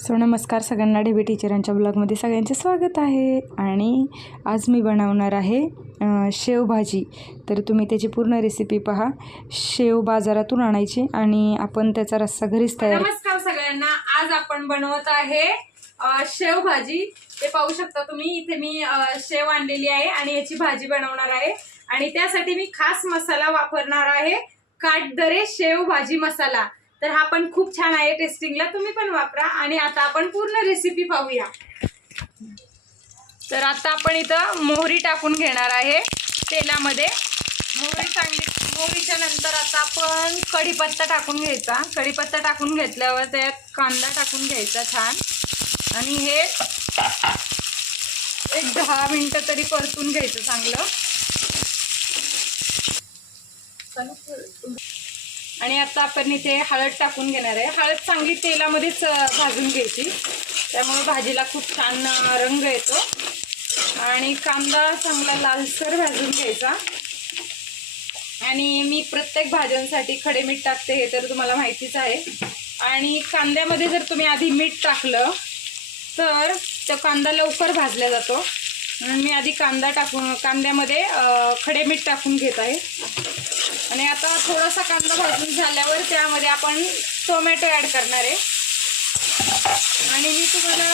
So नमस्कार सगळ्यांना डेबी टीचरांच्या ब्लॉगमध्ये सगळ्यांचे स्वागत आहे. आणि आज मी बनवणार आहे शेवभाजी. तर तुम्ही त्याची पूर्ण रेसिपी पहा. शेव बाजारातून आणायची आणि आपण त्याचा रस्सा घरीच तयार नमस्कार सगळ्यांना. आज आपण बनवत आहे शेवभाजी. ते पाहू शकता तुम्ही इथे मी शेव आणलेली आहे आणि याची भाजी बनवणार आहे. आणि त्यासाठी मी खास मसाला वापरणार आहे काटदरे शेव भाजी मसाला. तर हा पण खूप छान आहे टेस्टिंगला तुम्ही पण वापरा. आणि आता आपण पूर्ण रेसिपी पाहूया. तर आता आपण इथं मोहरी टाकून घेणार आहे तेलामध्ये. मोहरी चांगली मोहरीच्या नंतर आता आपण कढीपत्ता टाकून घ्यायचा. कढीपत्ता टाकून घेतल्यावर त्यात कांदा टाकून घ्यायचा छान. आणि हे एक दहा मिनटं तरी परतून घ्यायचं चांगलं. आणि आता आपण इथे हळद टाकून घेणार आहे. हळद चांगली तेलामध्येच भाजून घ्यायची. त्यामुळे भाजीला खूप छान रंग येतो. आणि कांदा चांगला लालसर भाजून घ्यायचा. आणि मी प्रत्येक भाज्यांसाठी खडे मीठ टाकते हे तर तुम्हाला माहितीच आहे. आणि कांद्यामध्ये जर तुम्ही आधी मीठ टाकलं तर तो कांदा लवकर भाजला जातो. म्हणून मी आधी कांदा टाकून कांद्यामध्ये खडे मीठ टाकून घेत आहे. आणि आता थोडासा कांदा भाजून झाल्यावर त्यामध्ये आपण टोमॅटो ॲड करणार आहे. आणि मी तुम्हाला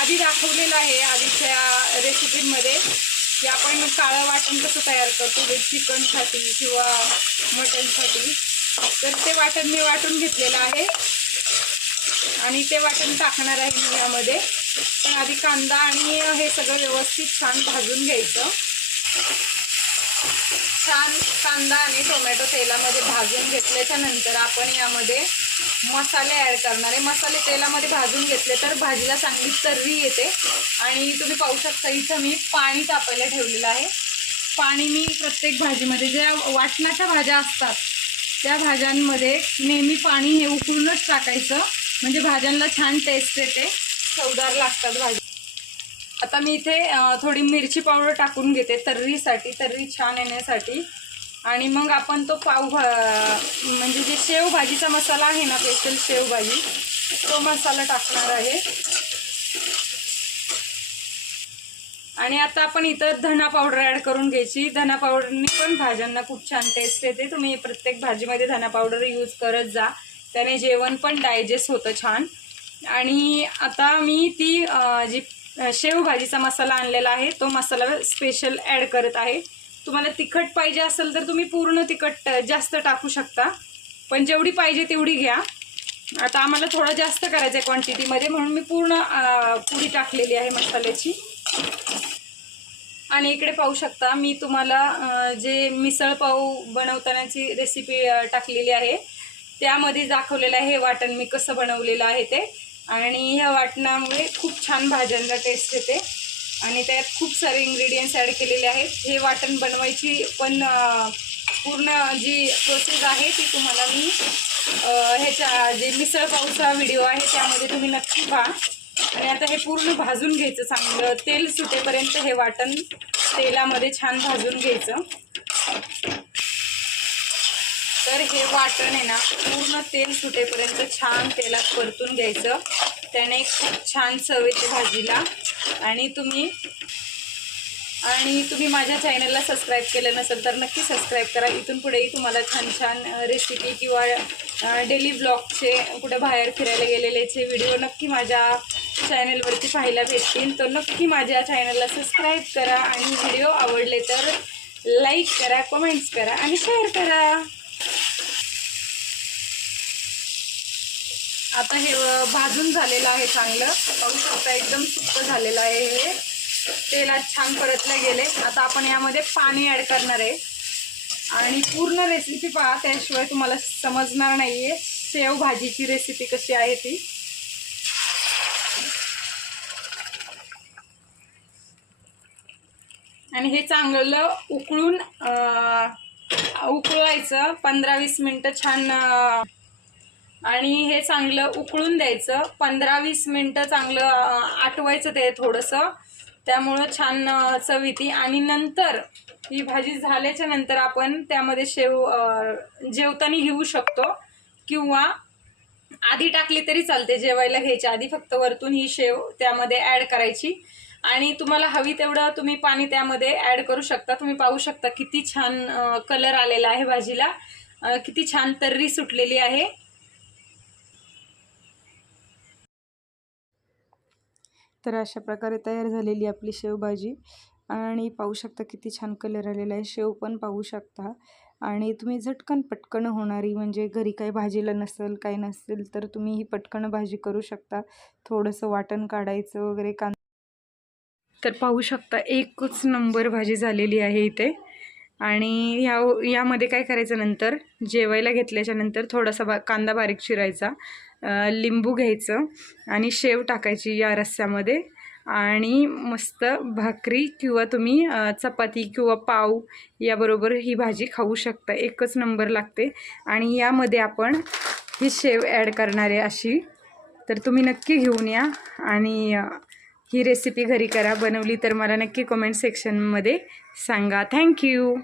आधी दाखवलेलं आहे आधीच्या रेसिपीमध्ये की आपण काळं वाटण कसं तयार करतो ते चिकनसाठी किंवा मटनसाठी. तर ते वाटण मी वाटून घेतलेलं आहे. आणि ते वाटण टाकणार आहे मी यामध्ये. पण आधी कांदा आणि हे सगळं व्यवस्थित छान भाजून घ्यायचं. छान कांदा आणि टोमॅटो तेलामध्ये भाजून घेतल्याच्या नंतर आपण यामध्ये मसाले ॲड करणार आहे. मसाले तेलामध्ये भाजून घेतले तर भाजीला चांगली तर्री येते. आणि तुम्ही पाहू शकता इथं मी पाणी तापायला ठेवलेलं आहे. पाणी मी प्रत्येक भाजीमध्ये ज्या वाटणाच्या भाज्या असतात त्या भाज्यांमध्ये नेहमी पाणी हे उकळूनच टाकायचं. म्हणजे भाज्यांना छान टेस्ट येते. चवदार लागतात भाजी आता मी इथे थोडी मिरची पावडर टाकून घेते तर्रीसाठी तर्री छान येण्यासाठी. आणि मग आपण तो पाव भा- म्हणजे जे शेव भाजीचा मसाला आहे ना स्पेशल शेव भाजी तो मसाला टाकणार आहे. आणि आता आपण इथं धना पावडर ॲड करून घ्यायची. धना पावडरनी पण भाज्यांना खूप छान टेस्ट येते. तुम्ही प्रत्येक भाजीमध्ये धना पावडर यूज करत जा. त्याने जेवण पण डायजेस्ट होतं छान. आणि आता मी ती जी शेवभाजीचा मसाला आणलेला आहे. तो मसाला स्पेशल ॲड करत आहे. तुम्हाला तिखट पाहिजे असेल तर तुम्ही पूर्ण तिखट जास्त टाकू शकता. पण जेवढी पाहिजे तेवढी घ्या. आता आम्हाला थोडं जास्त करायचं आहे क्वांटिटीमध्ये म्हणून मी पूर्ण पुरी पुडी टाकलेली आहे मसाल्याची. आणि इकडे पाहू शकता मी तुम्हाला जे मिसळ पाव बनवतानाची रेसिपी टाकलेली आहे. त्यामध्ये दाखवलेलं आहे वाटण मी कसं बनवलेलं आहे ते. आणि ह्या वाटणामुळे खूप छान भाज्यांना टेस्ट येते. आणि त्यात खूप सारे इंग्रेडियंट्स ॲड केलेले आहेत. हे वाटण बनवायची पण पूर्ण जी प्रोसेस आहे ती तुम्हाला मी ह्याच्या जे मिसळ पावचा व्हिडिओ आहे त्यामध्ये तुम्ही नक्की पहा. आणि आता हे पूर्ण भाजून घ्यायचं चांगलं. तेल सुटेपर्यंत हे वाटण तेलामध्ये छान भाजून घ्यायचं. तर हे वाटण आहे ना पूर्ण तेल सुटेपर्यंत छान तेलात परतून घ्यायचं. त्याने खूप छान चव येते भाजीला आणि तुम्ही आणि तुम्ही माझ्या चॅनलला सबस्क्राईब केलं नसेल तर नक्की सबस्क्राईब करा. इथून पुढेही तुम्हाला छान छान रेसिपी किंवा डेली ब्लॉगचे कुठे बाहेर फिरायला गेलेलेचे व्हिडिओ नक्की माझ्या चॅनलवरती पाहायला भेटतील. तर नक्की माझ्या चॅनलला सबस्क्राईब करा. आणि व्हिडिओ आवडले तर लाईक करा कमेंट्स करा आणि शेअर करा. आता हे भाजून झालेलं आहे चांगलं. पाहू शकता एकदम सुक्क झालेलं आहे हे. तेलात छान परतले गेले. आता आपण यामध्ये पाणी ॲड करणार आहे. आणि पूर्ण रेसिपी पहा त्याशिवाय तुम्हाला समजणार नाही आहे शेव भाजीची रेसिपी कशी आहे ती. आणि हे चांगलं उकळून उकळवायचं. पंधरा वीस मिनटं छान आणि हे चांगलं उकळून द्यायचं. पंधरा वीस मिनटं चांगलं आटवायचं ते थोडंसं. त्यामुळं छान चव येते. आणि नंतर ही भाजी झाल्याच्यानंतर आपण त्यामध्ये शेव जेवताना घेऊ शकतो. किंवा आधी टाकली तरी चालते. जेवायला घ्यायची आधी फक्त वरतून ही शेव त्यामध्ये ॲड करायची. आणि तुम्हाला हवी तेवढं तुम्ही पाणी त्यामध्ये ॲड करू शकता. तुम्ही पाहू शकता किती छान कलर आलेला आहे भाजीला. किती छान तर्री सुटलेली आहे. तर अशा प्रकारे तयार झालेली आपली शेवभाजी. आणि पाहू शकता किती छान कलर आलेला आहे. शेव पण पाहू शकता. आणि तुम्ही झटकन पटकन होणारी म्हणजे घरी काही भाजीला नसेल काही नसेल तर तुम्ही ही पटकन भाजी करू शकता. थोडंसं वाटण काढायचं वगैरे कां तर पाहू शकता एकच नंबर भाजी झालेली आहे इथे. आणि ह्या यामध्ये काय करायचं नंतर? जेवायला घेतल्याच्या नंतर थोडासा बा कांदा बारीक चिरायचा लिंबू घ्यायचं आणि शेव टाकायची या रस्स्यामध्ये आणि मस्त भाकरी किंवा तुम्ही चपाती किंवा पाव याबरोबर ही भाजी खाऊ शकता. एकच नंबर लागते. आणि यामध्ये आपण ही शेव ॲड करणार आहे अशी. तर तुम्ही नक्की घेऊन या आणि ही रेसिपी घरी करा. बनवली तर मला नक्की कमेंट सेक्शनमध्ये सांगा. थँक्यू